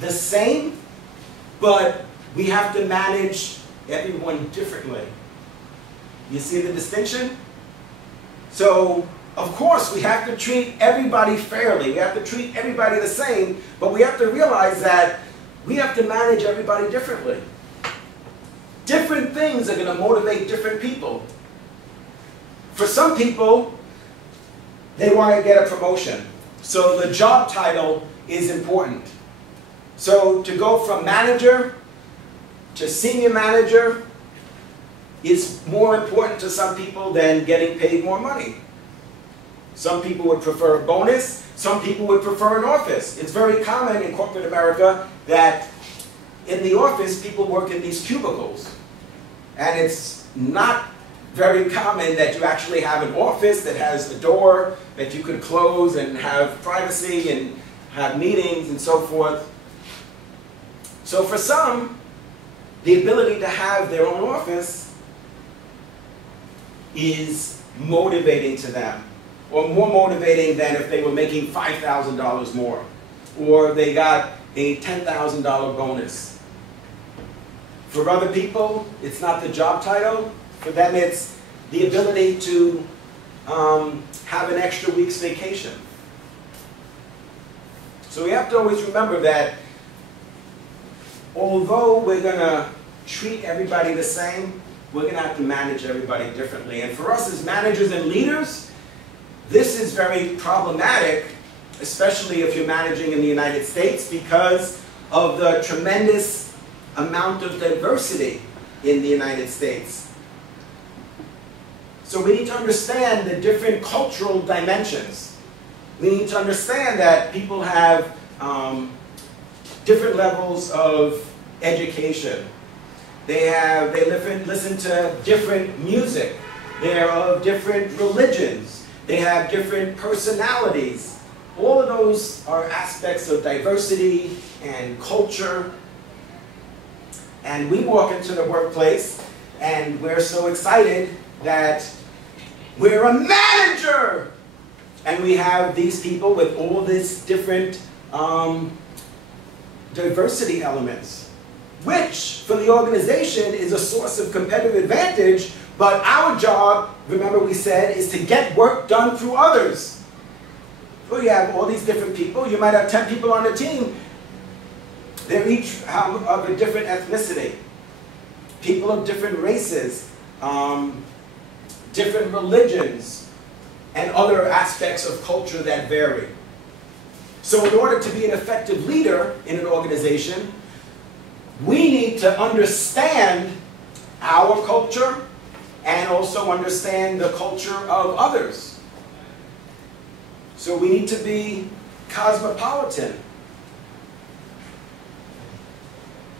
the same, but we have to manage everyone differently. You see the distinction? So, of course, we have to treat everybody fairly. We have to treat everybody the same, but we have to realize that we have to manage everybody differently. Different things are going to motivate different people. For some people, they want to get a promotion. So the job title is important. So to go from manager to senior manager is more important to some people than getting paid more money. Some people would prefer a bonus. Some people would prefer an office. It's very common in corporate America that in the office people work in these cubicles. And it's not very common that you actually have an office that has a door that you could close and have privacy and have meetings and so forth. So for some, the ability to have their own office is motivating to them, or more motivating than if they were making $5,000 more, or they got a $10,000 bonus. For other people, it's not the job title. For them, it's the ability to have an extra week's vacation. So we have to always remember that although we're going to treat everybody the same, we're going to have to manage everybody differently. And for us as managers and leaders, this is very problematic, especially if you're managing in the United States, because of the tremendous amount of diversity in the United States. So we need to understand the different cultural dimensions. We need to understand that people have different levels of education. They listen to different music. They're of different religions. They have different personalities. All of those are aspects of diversity and culture. And we walk into the workplace and we're so excited that we're a manager! And we have these people with all these different diversity elements, which for the organization is a source of competitive advantage, but our job, remember we said, is to get work done through others. So you have all these different people. You might have 10 people on the team. They're each of a different ethnicity. People of different races, different religions, and other aspects of culture that vary. So in order to be an effective leader in an organization, we need to understand our culture and also understand the culture of others. So we need to be cosmopolitan.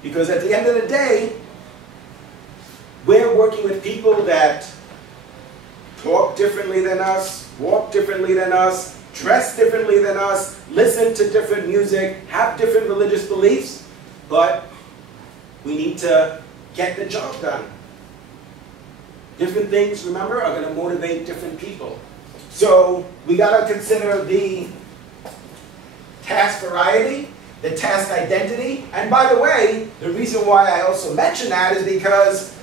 Because at the end of the day, we're working with people that talk differently than us, walk differently than us, dress differently than us, listen to different music, have different religious beliefs, but we need to get the job done. Different things, remember, are going to motivate different people. So we got to consider the task variety, the task identity, and by the way, the reason why I also mention that is because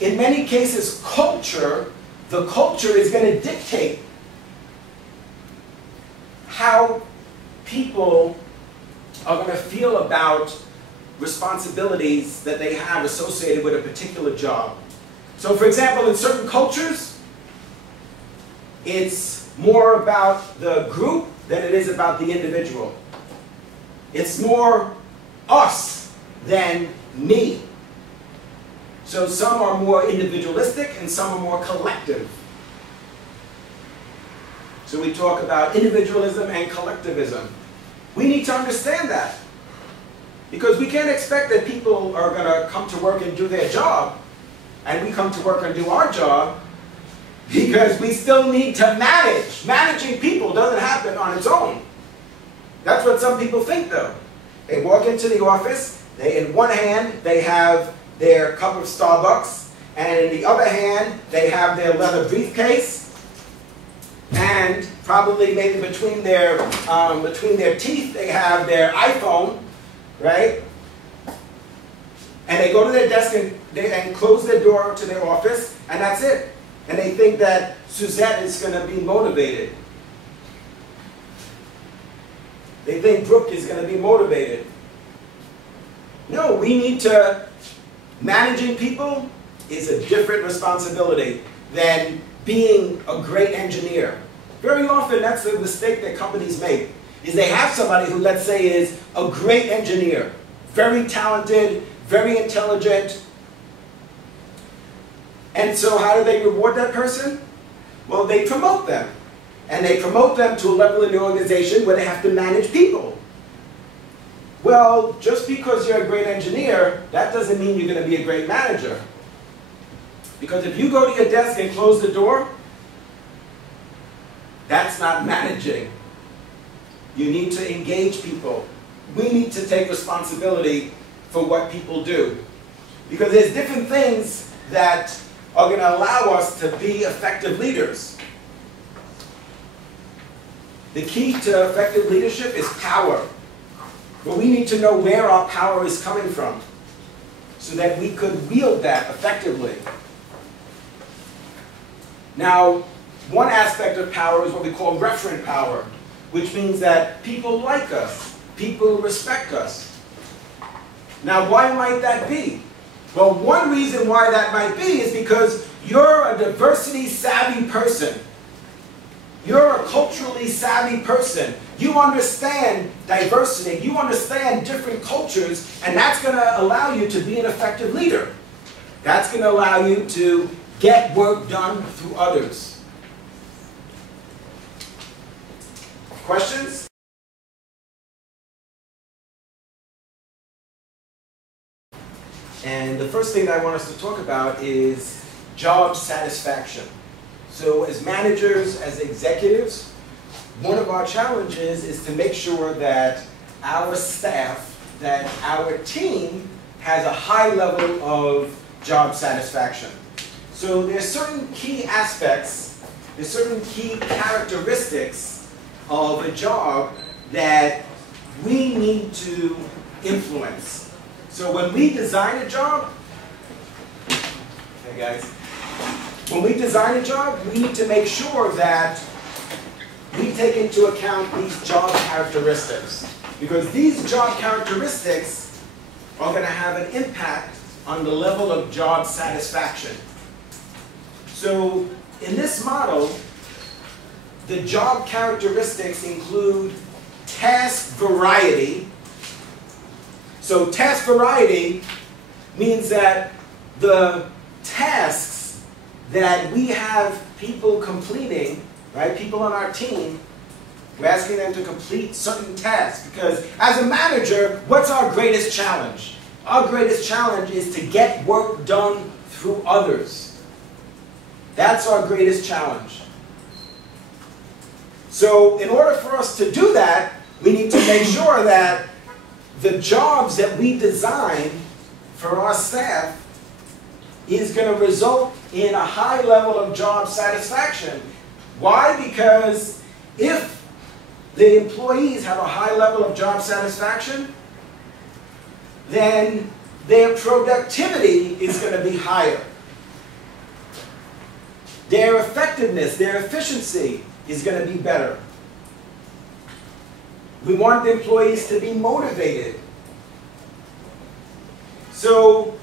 in many cases, the culture is going to dictate how people are going to feel about responsibilities that they have associated with a particular job. So for example, in certain cultures, it's more about the group than it is about the individual. It's more us than me. So some are more individualistic and some are more collective. So we talk about individualism and collectivism. We need to understand that. Because we can't expect that people are going to come to work and do their job, and we come to work and do our job, because we still need to manage. Managing people doesn't happen on its own. That's what some people think, though. They walk into the office, in one hand they have their cup of Starbucks, and in the other hand they have their leather briefcase, and probably maybe between their teeth they have their iPhone, right? And they go to their desk and close their door to their office, and that's it. And they think that Suzette is going to be motivated. They think Brooke is going to be motivated. No, we need to, managing people is a different responsibility than being a great engineer. Very often that's the mistake that companies make, is they have somebody who, let's say, is a great engineer, very talented, very intelligent. And so how do they reward that person? Well, they promote them. And they promote them to a level in the organization where they have to manage people. Well, just because you're a great engineer, that doesn't mean you're going to be a great manager. Because if you go to your desk and close the door, that's not managing. You need to engage people. We need to take responsibility for what people do. Because there's different things that are going to allow us to be effective leaders. The key to effective leadership is power. But we need to know where our power is coming from so that we could wield that effectively. Now, one aspect of power is what we call referent power, which means that people like us, people respect us. Now, why might that be? Well, one reason why that might be is because you're a diversity-savvy person. You're a culturally savvy person. You understand diversity. You understand different cultures, and that's going to allow you to be an effective leader. That's going to allow you to get work done through others. Questions? And the first thing that I want us to talk about is job satisfaction. So as managers, as executives, one of our challenges is to make sure that our staff, that our team has a high level of job satisfaction. So there's certain key aspects, there's certain key characteristics of a job that we need to influence. So when we design a job, hey guys, when we design a job, we need to make sure that we take into account these job characteristics. Because these job characteristics are going to have an impact on the level of job satisfaction. So in this model, the job characteristics include task variety. So task variety means that the tasks that we have people completing, right, people on our team, we're asking them to complete certain tasks. Because as a manager, what's our greatest challenge? Our greatest challenge is to get work done through others. That's our greatest challenge. So in order for us to do that, we need to make sure that the jobs that we design for our staff is going to result in a high level of job satisfaction. Why? Because if the employees have a high level of job satisfaction, then their productivity is going to be higher. Their effectiveness, their efficiency is going to be better. We want the employees to be motivated. So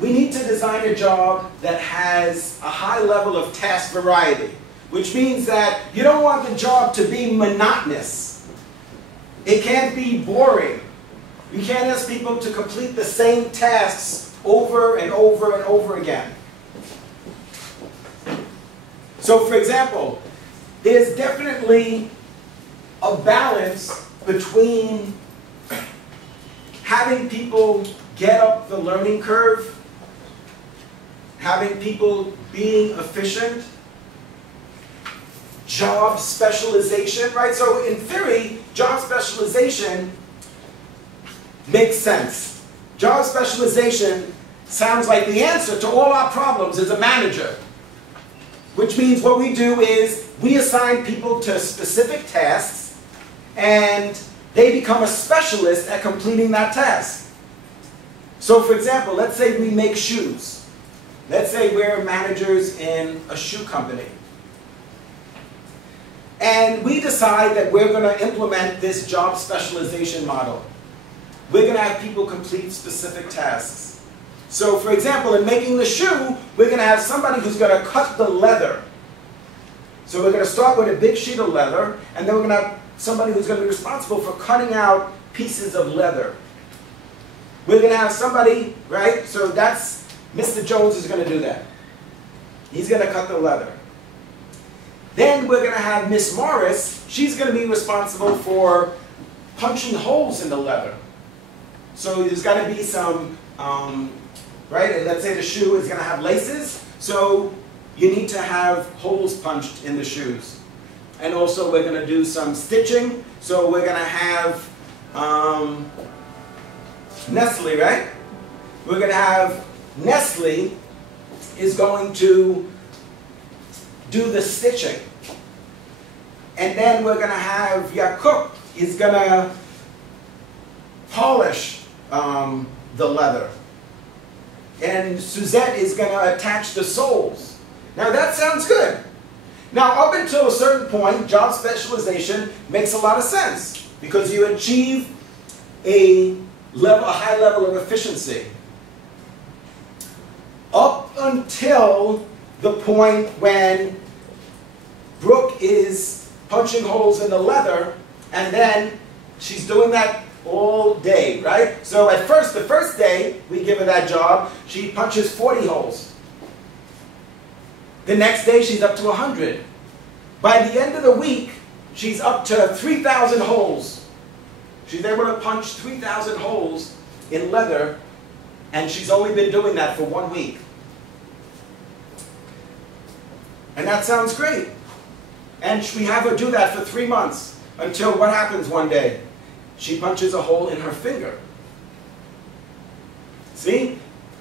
we need to design a job that has a high level of task variety, which means that you don't want the job to be monotonous. It can't be boring. You can't ask people to complete the same tasks over and over and over again. So for example, there's definitely a balance between having people get up the learning curve, having people being efficient, job specialization, right? So in theory, job specialization makes sense. Job specialization sounds like the answer to all our problems as a manager. Which means what we do is we assign people to specific tasks, and they become a specialist at completing that task. So for example, let's say we make shoes. Let's say we're managers in a shoe company. And we decide that we're going to implement this job specialization model. We're going to have people complete specific tasks. So for example, in making the shoe, we're going to have somebody who's going to cut the leather. So we're going to start with a big sheet of leather, and then we're going to have somebody who's going to be responsible for cutting out pieces of leather. We're going to have somebody, right? So that's, Mr. Jones is going to do that. He's going to cut the leather. Then we're going to have Miss Morris. She's going to be responsible for punching holes in the leather. So there's got to be some, right? And let's say the shoe is going to have laces. So you need to have holes punched in the shoes. And also we're going to do some stitching. So we're going to have Nestle, right? We're going to have Nestle is going to do the stitching. And then we're going to have Yakub is going to polish the leather. And Suzette is going to attach the soles. Now that sounds good. Now up until a certain point, job specialization makes a lot of sense because you achieve a high level of efficiency. Up until the point when Brooke is punching holes in the leather, and then she's doing that all day, right? So at first, the first day we give her that job, she punches 40 holes. The next day she's up to 100. By the end of the week, she's up to 3,000 holes. She's able to punch 3,000 holes in leather, and she's only been doing that for 1 week. And that sounds great. And we have her do that for 3 months, until what happens one day? She punches a hole in her finger. See?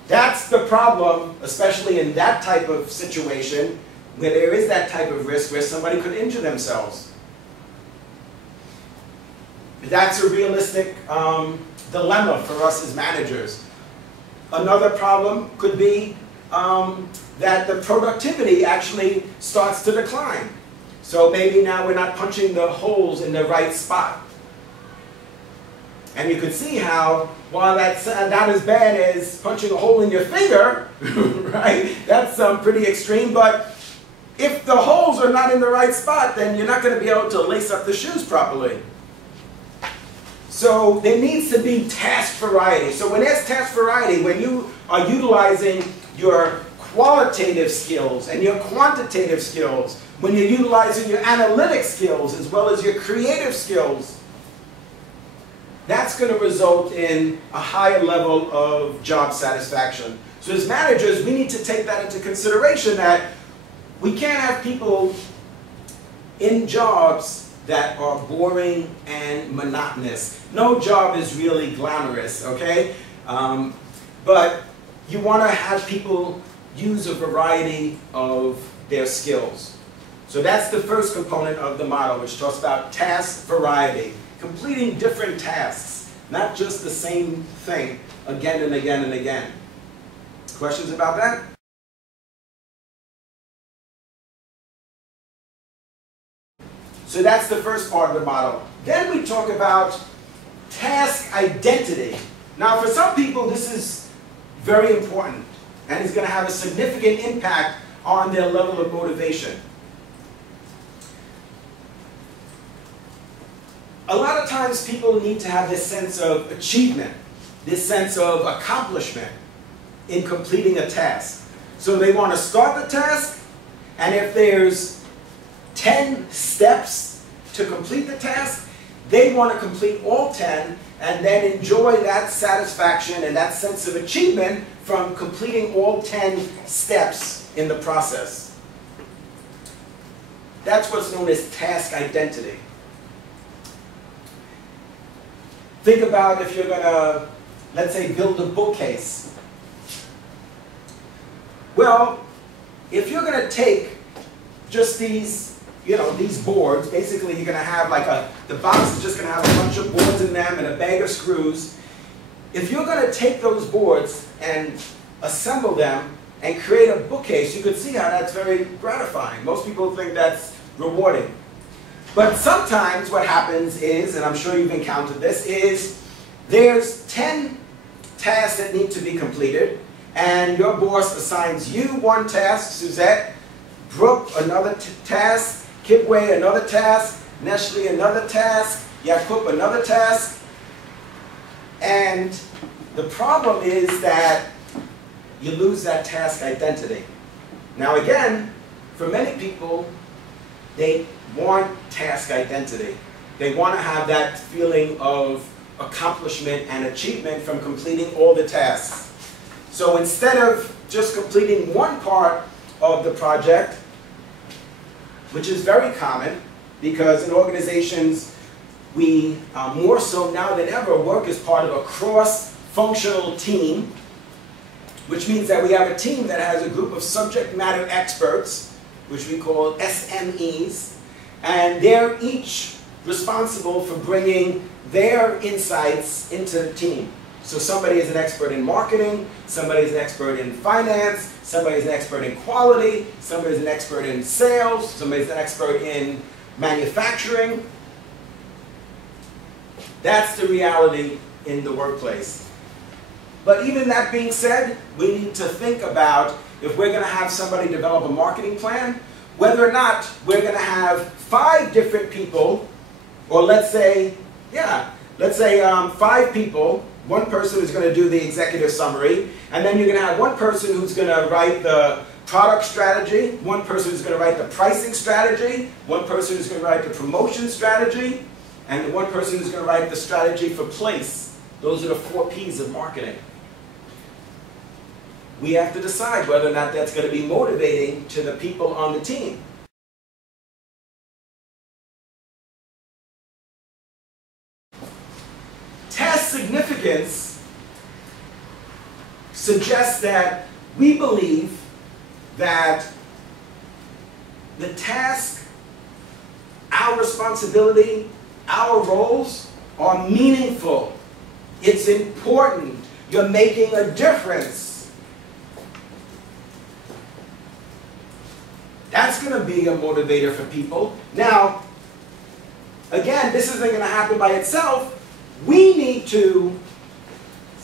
That's the problem, especially in that type of situation, where there is that type of risk where somebody could injure themselves. That's a realistic dilemma for us as managers. Another problem could be that the productivity actually starts to decline. So maybe now we're not punching the holes in the right spot. And you could see how, while that's not as bad as punching a hole in your finger, right? That's pretty extreme, but if the holes are not in the right spot, then you're not going to be able to lace up the shoes properly. So there needs to be task variety. So when there's task variety, when you are utilizing your qualitative skills and your quantitative skills, when you're utilizing your analytic skills as well as your creative skills, that's going to result in a higher level of job satisfaction. So as managers, we need to take that into consideration, that we can't have people in jobs that are boring and monotonous. No job is really glamorous, okay? But you want to have people use a variety of their skills. So that's the first component of the model, which talks about task variety. Completing different tasks, not just the same thing again and again and again. Questions about that? So that's the first part of the model. Then we talk about task identity. Now for some people this is very important and is going to have a significant impact on their level of motivation. A lot of times people need to have this sense of achievement, this sense of accomplishment in completing a task. So they want to start the task, and if there's 10 steps to complete the task, they want to complete all 10 and then enjoy that satisfaction and that sense of achievement from completing all 10 steps in the process. That's what's known as task identity. Think about if you're going to, let's say, build a bookcase. Well, if you're going to take just these, these boards. Basically, you're going to have like the box is just going to have a bunch of boards in them and a bag of screws. If you're going to take those boards and assemble them and create a bookcase, you could see how that's very gratifying. Most people think that's rewarding. But sometimes what happens is, and I'm sure you've encountered this, is there's 10 tasks that need to be completed, and your boss assigns you one task, Suzette, Brooke another task, Kipway another task, Nestle another task, Yakub another task. And the problem is that you lose that task identity. Now again, for many people, they want task identity. They want to have that feeling of accomplishment and achievement from completing all the tasks. So instead of just completing one part of the project, which is very common, because in organizations, we more so now than ever work as part of a cross-functional team, which means that we have a team that has a group of subject matter experts, which we call SMEs, and they're each responsible for bringing their insights into the team. So somebody is an expert in marketing, somebody is an expert in finance, somebody is an expert in quality, somebody is an expert in sales, somebody is an expert in manufacturing. That's the reality in the workplace. But even that being said, we need to think about if we're going to have somebody develop a marketing plan, whether or not we're going to have 5 different people, or let's say 5 people. One person is going to do the executive summary, and then you're going to have one person who's going to write the product strategy, one person who's going to write the pricing strategy, one person who's going to write the promotion strategy, and one person who's going to write the strategy for place. Those are the 4 P's of marketing. We have to decide whether or not that's going to be motivating to the people on the team. Task significance suggests that we believe that the task, our responsibility, our roles are meaningful. It's important. You're making a difference. That's going to be a motivator for people. Now, again, this isn't going to happen by itself. We need to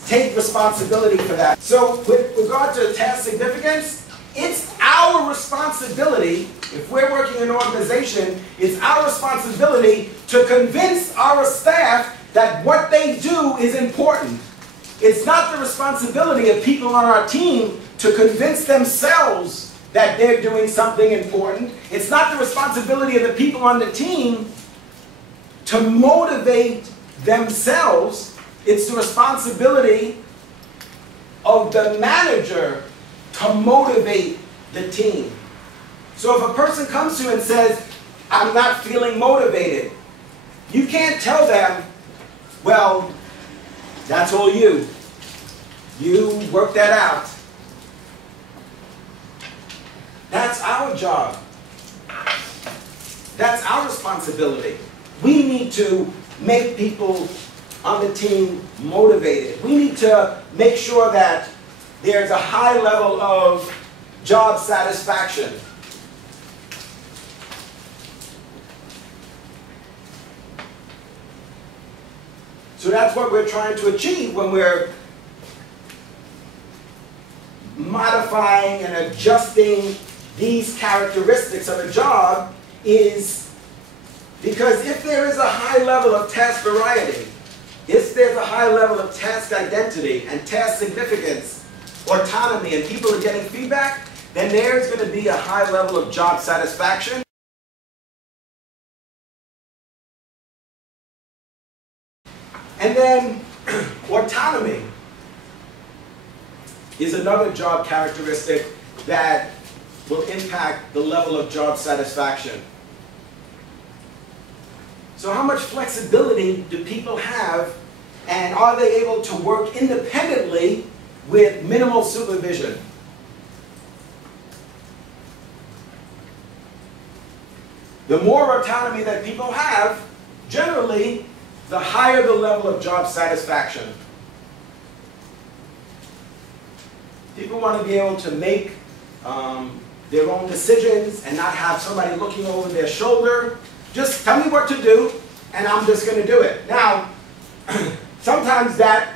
take responsibility for that. So with regard to task significance, it's our responsibility, if we're working in an organization, it's our responsibility to convince our staff that what they do is important. It's not the responsibility of people on our team to convince themselves that they're doing something important. It's not the responsibility of the people on the team to motivate themselves. It's the responsibility of the manager to motivate the team. So if a person comes to you and says, I'm not feeling motivated, you can't tell them, well, that's all you. You work that out. That's our job. That's our responsibility. We need to make people on the team motivated. We need to make sure that there's a high level of job satisfaction. So that's what we're trying to achieve when we're modifying and adjusting these characteristics of a job, is because if there is a high level of task variety, if there's a high level of task identity and task significance, autonomy, and people are getting feedback, then there's going to be a high level of job satisfaction. And then autonomy is another job characteristic that will impact the level of job satisfaction. So how much flexibility do people have, and are they able to work independently with minimal supervision? The more autonomy that people have, generally, the higher the level of job satisfaction. People want to be able to make their own decisions and not have somebody looking over their shoulder. Just tell me what to do, and I'm just going to do it. Now, sometimes that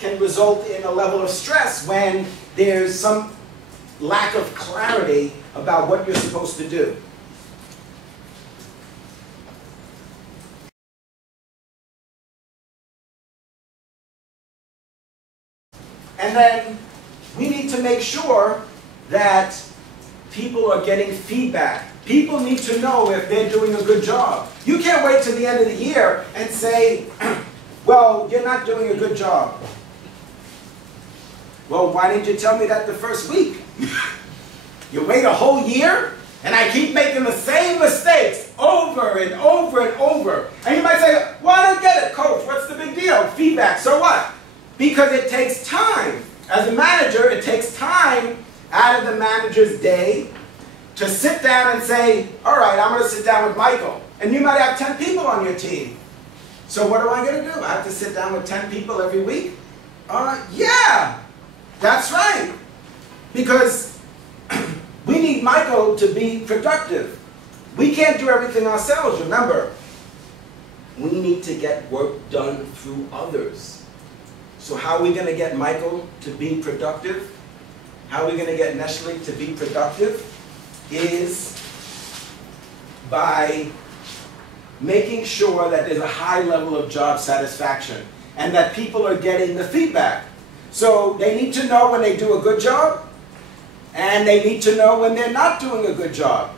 can result in a level of stress when there's some lack of clarity about what you're supposed to do. And then we need to make sure that people are getting feedback. People need to know if they're doing a good job. You can't wait till the end of the year and say, well, you're not doing a good job. Well, why didn't you tell me that the first week? You wait a whole year, and I keep making the same mistakes over and over and over. And you might say, well, I don't get it, coach. What's the big deal? Feedback, so what? Because it takes time. As a manager, it takes time out of the manager's day to sit down and say, all right, I'm going to sit down with Michael. And you might have 10 people on your team. So what am I going to do? I have to sit down with 10 people every week? Yeah, that's right. Because we need Michael to be productive. We can't do everything ourselves, remember. We need to get work done through others. So how are we going to get Michael to be productive? How are we going to get Nestle to be productive? Is by making sure that there's a high level of job satisfaction and that people are getting the feedback. So they need to know when they do a good job, and they need to know when they're not doing a good job.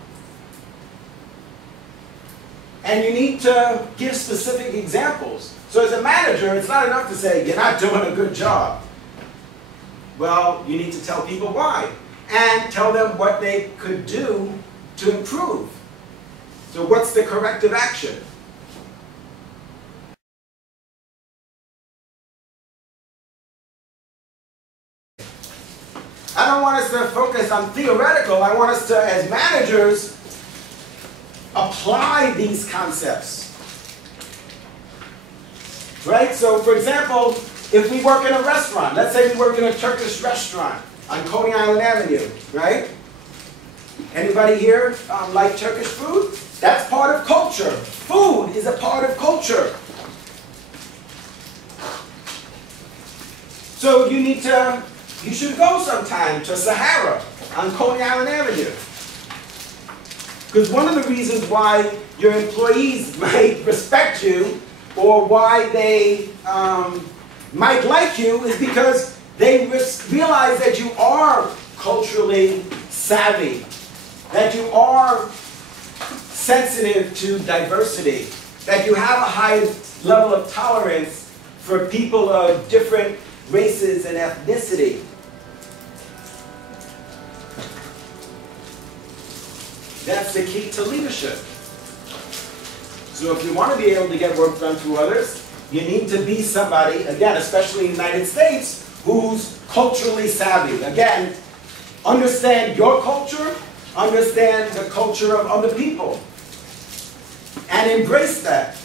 And you need to give specific examples. So as a manager, it's not enough to say, you're not doing a good job. Well, you need to tell people why, and tell them what they could do to improve. So what's the corrective action? I don't want us to focus on theoretical. I want us to, as managers, apply these concepts. Right? So, for example, if we work in a restaurant, let's say we work in a Turkish restaurant on Coney Island Avenue, right? Anybody here like Turkish food? That's part of culture. Food is a part of culture. So you should go sometime to Sahara on Coney Island Avenue. Because one of the reasons why your employees might respect you or why they might like you is because they realize that you are culturally savvy, that you are sensitive to diversity, that you have a high level of tolerance for people of different races and ethnicity. That's the key to leadership. So if you want to be able to get work done through others, you need to be somebody, again, especially in the United States, who's culturally savvy. Again, understand your culture, understand the culture of other people, and embrace that.